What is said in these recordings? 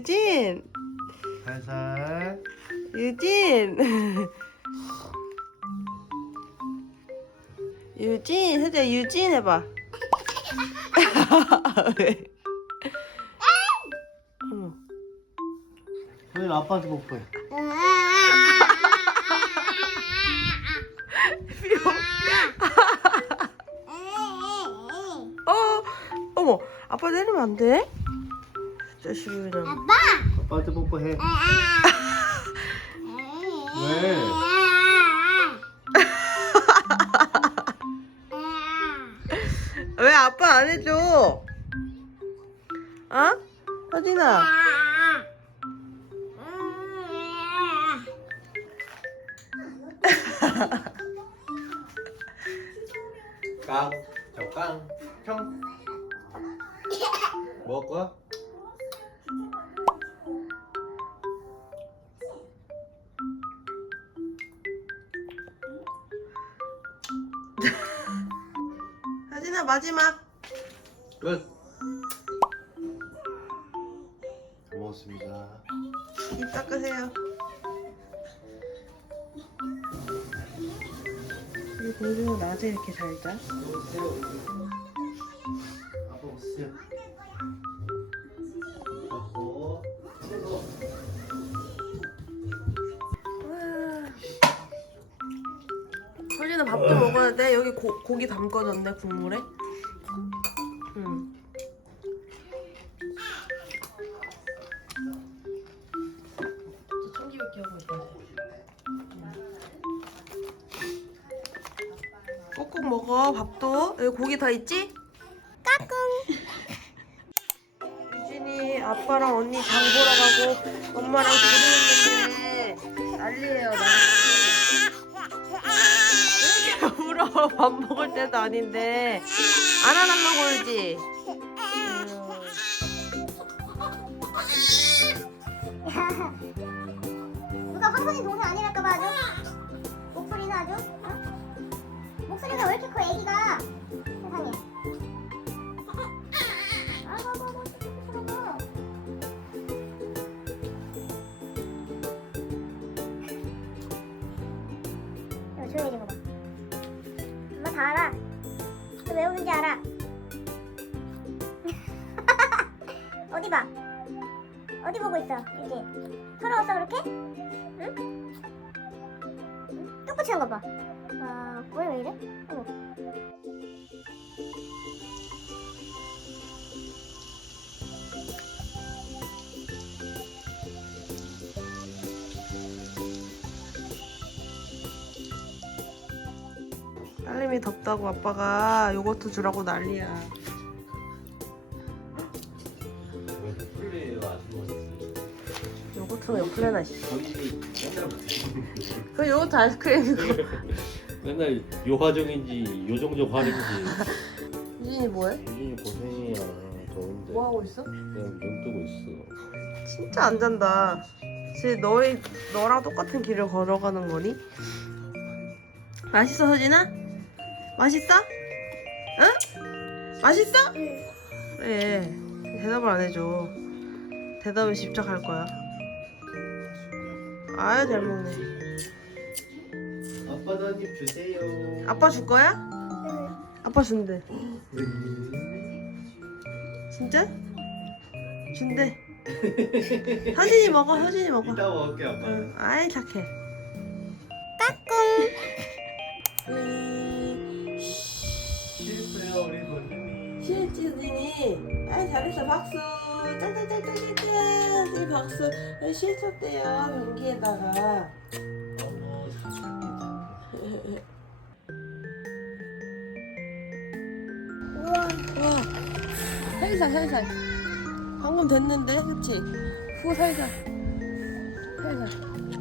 유진 살살. 유진 유진 세자 유진 해봐 왜? 어머 아빠한테 뽀뽀해. 어 어머 아빠 내리면 안 돼? 자식이 그냥 아빠한테 뽀뽀해. 왜? 왜 아빠 안 해줘? 어? 서진아 깡. 저 깡. 형. 먹을 거야? 오세요. 아빠 오세요. 아빠. 서진아 밥좀 먹어야 돼. 여기 고, 고기 담궈졌네 국물에. 고기 다 있지? 까꿍. 유진이 아빠랑 언니 장 보러 가고 엄마랑 부르는데 난리예요 난리. 왜 이렇게 울어? 밥 먹을 때도 아닌데 안 안하려고 울지? 누가 황선이 동생 아니랄까봐 아주 목소리는 아주 어? 목소리가 왜 이렇게 커 애기가 세상에 아이고 아이고 아이고 쑥쑥쑥쑥 이거 조용해진 거봐 엄마 다 알아 너왜 우는지 알아 어디 봐 어디 보고 있어 유진 서러웠어 그렇게? 응? 응? 뚝 붙이는 거 봐. 아, 왜 이래? 어머. 딸님이 덥다고 아빠가 요거트 주라고 난리야. 요거트가 옆플레나 씨. 그 요거트 아이스크림이고. 맨날 요 화정인지 요정적 화정인지 유진이 뭐해? 유진이 고생이야 더운데 뭐 하고 있어? 그냥 눈 뜨고 있어 진짜 안 잔다. 지금 너희 너랑 똑같은 길을 걸어가는 거니? 맛있어 서진아? 맛있어? 응? 맛있어? 그래 대답을 안 해줘. 대답을 직접 할 거야. 아유 잘 먹네. 아빠 도 한입 주세요 아빠 줄 거야? 아빠 준대. 진짜? 준대. 서진이 먹어 서진이 먹어. 이따 먹을게 아빠 응, 아이 착해. 까꿍. 실수요 우리 도준이 실지진이 아이 잘했어 박수. 짠짠짠짠짠짠. 이 박수. 실쳤대요 변기에다가. 어머 우와. 와 살살 살살. 방금 됐는데 그치? 후. 살살. 살살.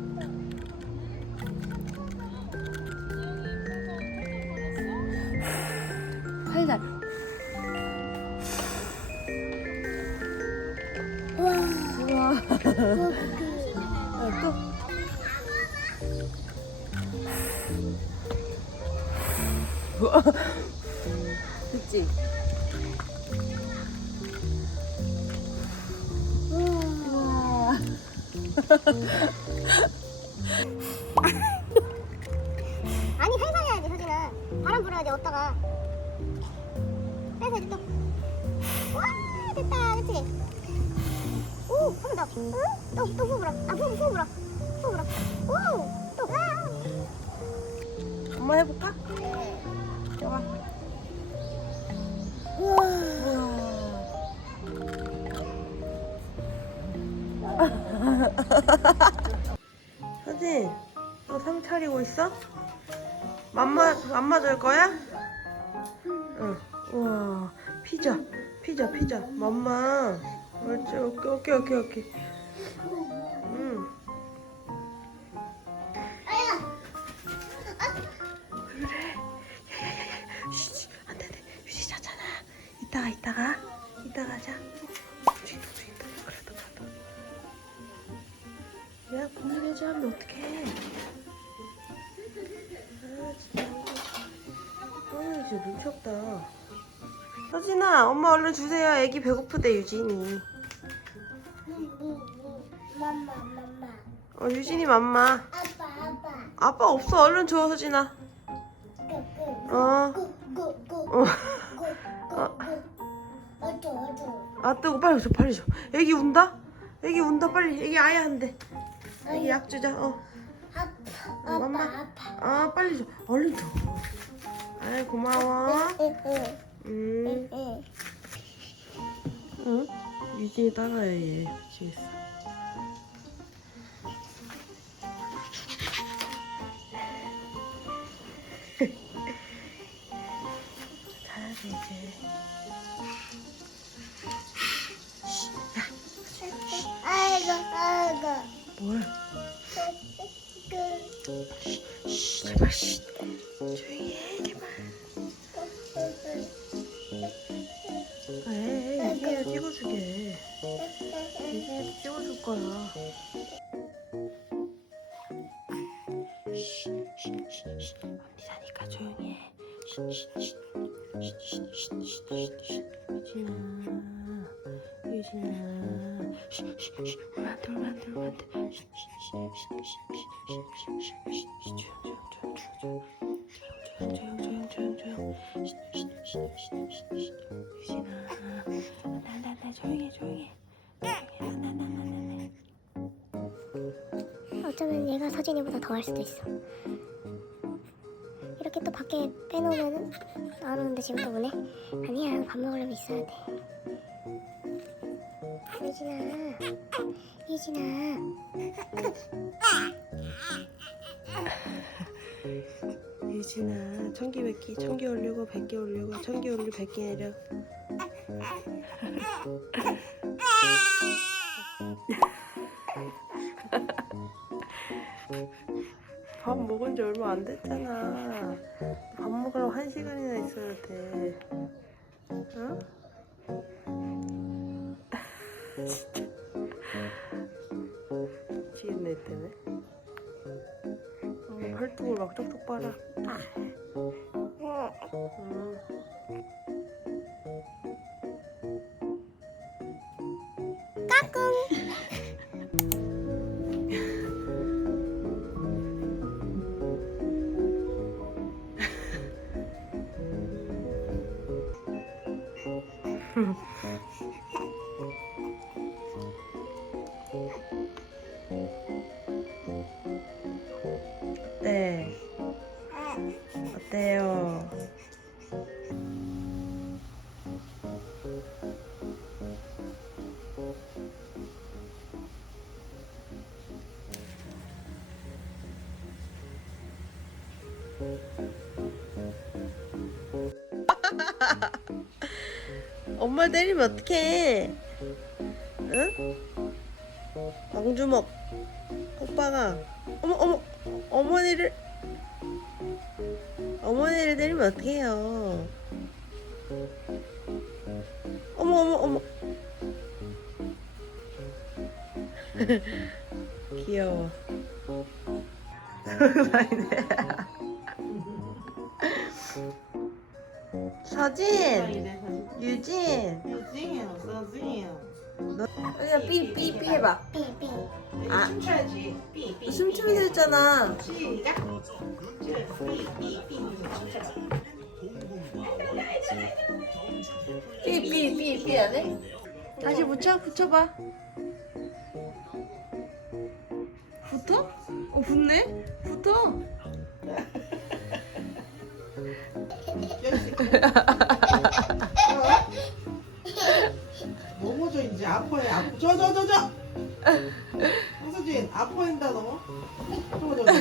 아니 회사해야지 서진아 바람 불어야지 어디다가. 빼서 이제 또와 됐다 그치? 오 한번 더. 응? 또 또 후 불어. 아 후 후 불어. 후 불어. 오또. 엄마 해볼까? 좋아. 우와. 서진, 너상 차리고 있어? 맘마, 맘마 줄 거야? 응. 우와, 피자, 피자, 피자. 맘마. 옳지, 오케이, 오케이, 오케이, 오케이. 엄마 얼른 주세요. 애기 배고프대, 유진이. 맘마 맘마 어, 유진이 맘마. 아빠 아빠 아빠 없어. 얼른 줘, 서진아. 어. 어. 어쩌 아, 뜨고 빨리 줘, 빨리 줘. 애기 운다? 애기 운다, 빨리. 애기 아야 한대. 애기 약 주자, 어. 아파 맘마. 아빠 아, 빨리 줘. 얼른 줘. 아이, 고마워. 음. 응 응? 유진이 따라해, 얘. 뒤에서. 자야지, 이제. 아이고 아이고 뭘? 씨, 제발, 씨. 어쩌면 얘가 서진이보다 더 할 수도 있어. 이렇게 또 밖에 빼놓으면은 안 오는데 지금 또 오네. 아니야 밥 먹으려면 있어야 돼. 유진아, 유진아. 유진아, 천기 백기, 천기 올리고 백기 올리고, 천기 올리고 백기 내려. 밥 먹은 지 얼마 안 됐잖아. 밥 먹으려면 한 시간이나 있어야 돼. 응? 진짜. 미치겠네, 이 때문에. 어, 팔뚝을 막 쪽쪽 빨아. 음. 네. 엄마 때리면 어떡해? 응? 왕주먹 오빠가 어머 어머 어머니를 어머니를 때리면 어떡해요? 어머 어머 어머 귀여워. 다니네. 서진, 유진, 유진이야, 서진이야. 너 그냥 삐삐삐 해봐. 삐삐. 아. 춤춰야지. 삐삐. 춤추면서 했잖아. 시작. 삐삐삐삐. 춤춰. 삐삐삐삐 안 해? 다시 붙여 붙여봐. 붙어? 어 붙네? 붙어. 넘어져 이제? 아파해 아파 저저 저저! 황서진 아파한다 너? 저거 저거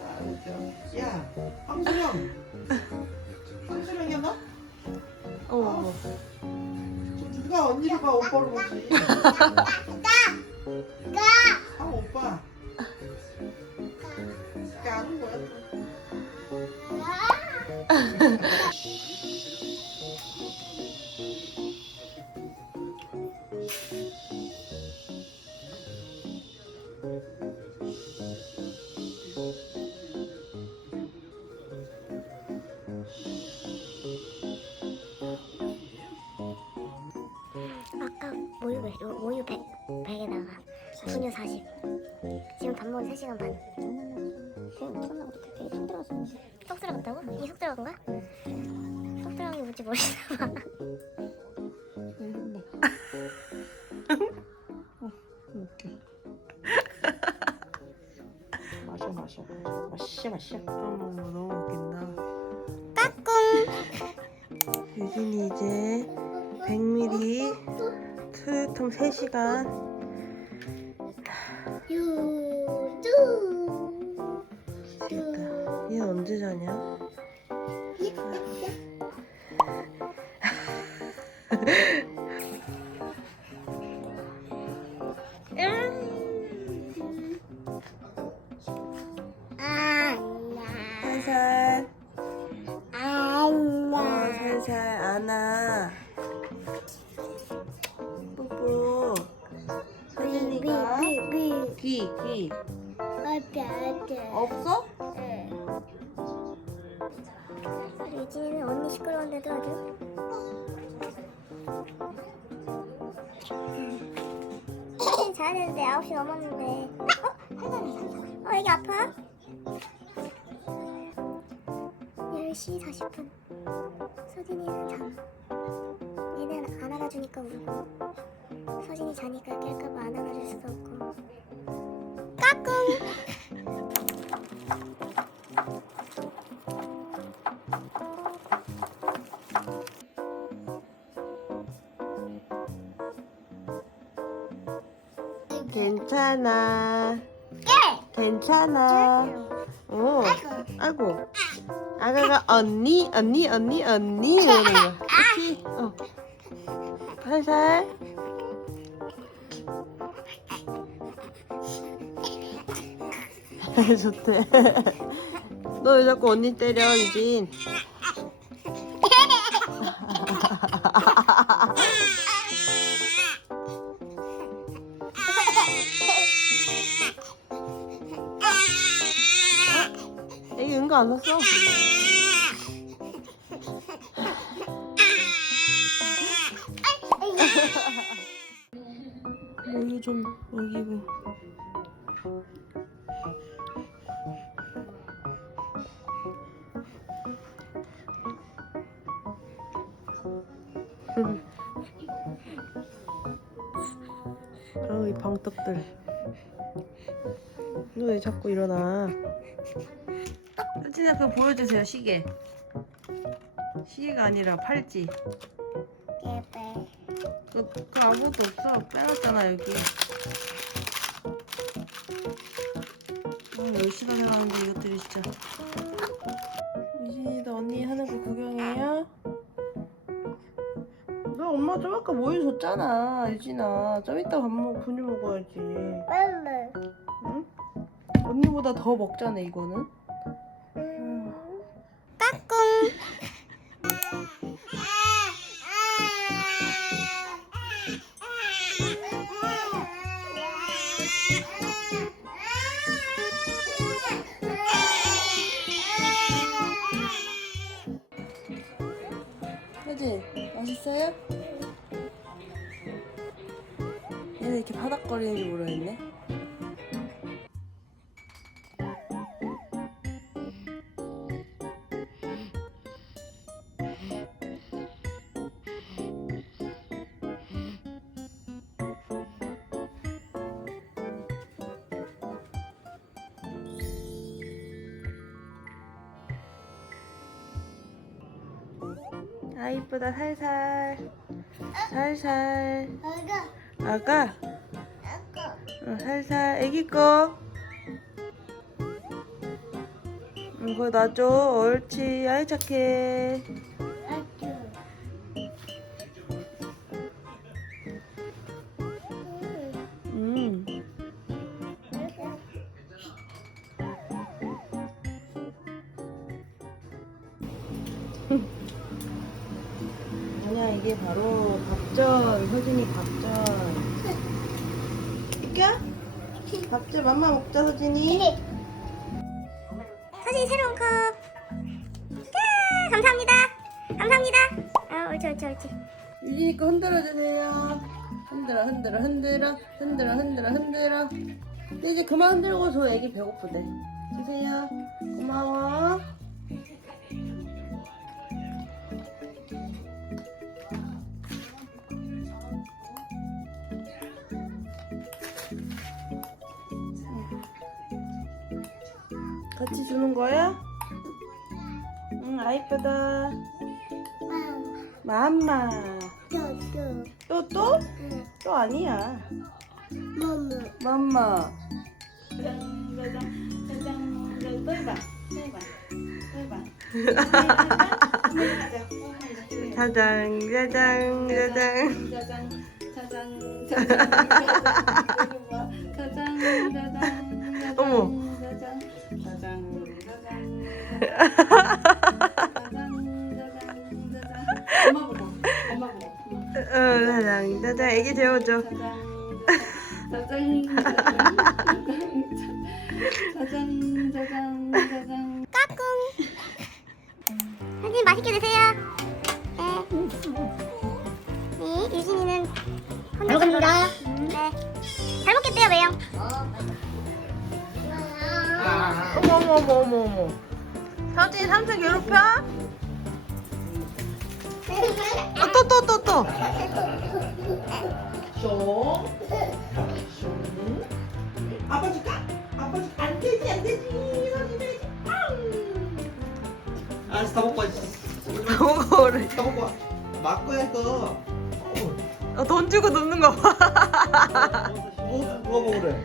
아 웃겨. 야 황수령. 황수령이야 너? 어. 저 누가 언니를 봐 오빠를 보지 모유 백, 모유 백, 백에다가 분유 40. 지금 밥 먹은 3시간 반. 속 들어갔다고? 이속 들어간 거야? 속 들어간 게 뭔지. 웃겨 마셔 마셔 마셔 마셔 어머 너무 웃긴다. 까꿍. 유진이 이제 100ml 투유통 3시간 유두. 됐다. 얘 언제 자냐? 유진이는 언니 시끄러운데도 아주. 유진이 자야 되는데 9시 넘었는데. 어? 어 여기 아파? 10시 40분. 서진이는 잠 얘는 안 안아주니까 울고. 서진이 자니까 깰까봐 안 안아줄 수도 없고 괜찮아. 괜찮아. 어. 아이고. 아가가 언니 언니 언니 언니 이러는 거야. 그치? 어. 살살. 좋대. 너 왜 자꾸 언니 때려 유진 은거 안 왔어? 우유 좀 먹이고 어이 방떡들. 너 왜 자꾸 일어나 사진아 그거 보여주세요 시계. 시계가 아니라 팔찌. 그, 그 아무것도 없어. 빼놨잖아 여기. 어, 10시간 해가는데 이것들이 진짜. 유진이도 언니 하는 거 구경해요? 너 엄마 좀 아까 모유 줬잖아 유진아. 좀 이따 밥 먹고 분유 먹어야지. 응? 언니보다 더 먹잖아 이거는 있어요? 얘는 이렇게 바닥거리는 줄 모르겠네. 아 이쁘다. 살살. 살살. 아가. 아가. 어, 살살. 애기 거. 이거 놔줘. 옳지. 아이 착해 밥전 맘마 먹자 서진이. 사진 새로운 컵. 야, 감사합니다. 감사합니다. 아 옳지 옳지 옳지. 유진이 거 흔들어 주세요. 흔들어 흔들어 흔들어 흔들어 흔들어 흔들어. 근데 이제 그만 흔들고 줘 애기 배고프대. 주세요. 고마워 같이 주는 거야? 응, 아이쁘다. 맘마. 또 또? 또 아니야. 맘마. 짜장, 짜장, 짜장. 어머. 어, 짜장, 짜장. 애기 재워줘. 까꿍. 사진 맛있게 드세요. 네, 네 유진이는 잘 먹습니다. 네 잘 먹겠대요 매형. 어머, 어머, 어머, 어머. 서진이 삼촌 괴롭혀? 어, 또, 또, 또, 또. 아빠 줄까? 아빠 줄까? 안 되지 안 되지. 이러지 알았어 다 먹고 와. 다 먹어, 그래. 다 먹고 와. 막고야 또. 어, 돈 주고 눕는 거 봐. 뭐, 뭐 먹으래?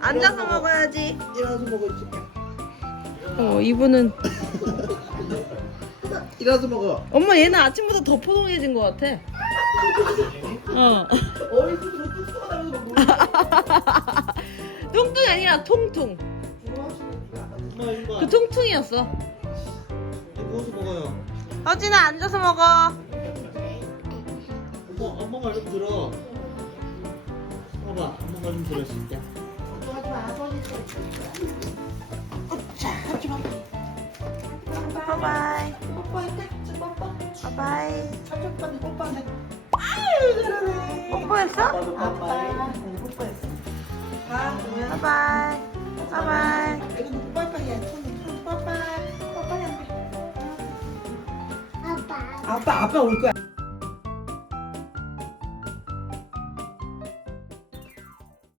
앉아서 먹어야지. 일어나서 먹었지. 어, 이분은. 일어나서 먹어. 엄마, 얘는 아침부터 더 포동해진 것 같아. 어. 얼굴도 뚝뚝하다면서 뭐. 뚱뚱이 아니라 통통. 엄마 이거 그 통통이었어. 누워서 먹어요. 서진아, 앉아서 먹어. 엄마 엄마 말 좀 들어. 봐봐 엄마 말 좀 들어 진짜. 바이바이. 뽀뽀할까? 좀 뽀뽀. 바이바이. 삼촌빠도 뽀뽀하네. 아유 잘하네. 뽀뽀했어? 아빠. 네, 뽀뽀했어. 가 그러면. 바이바이. 바이바이. 이거 누구 빠빠이야? 손, 돼. 아빠 아빠 아빠 올 거야.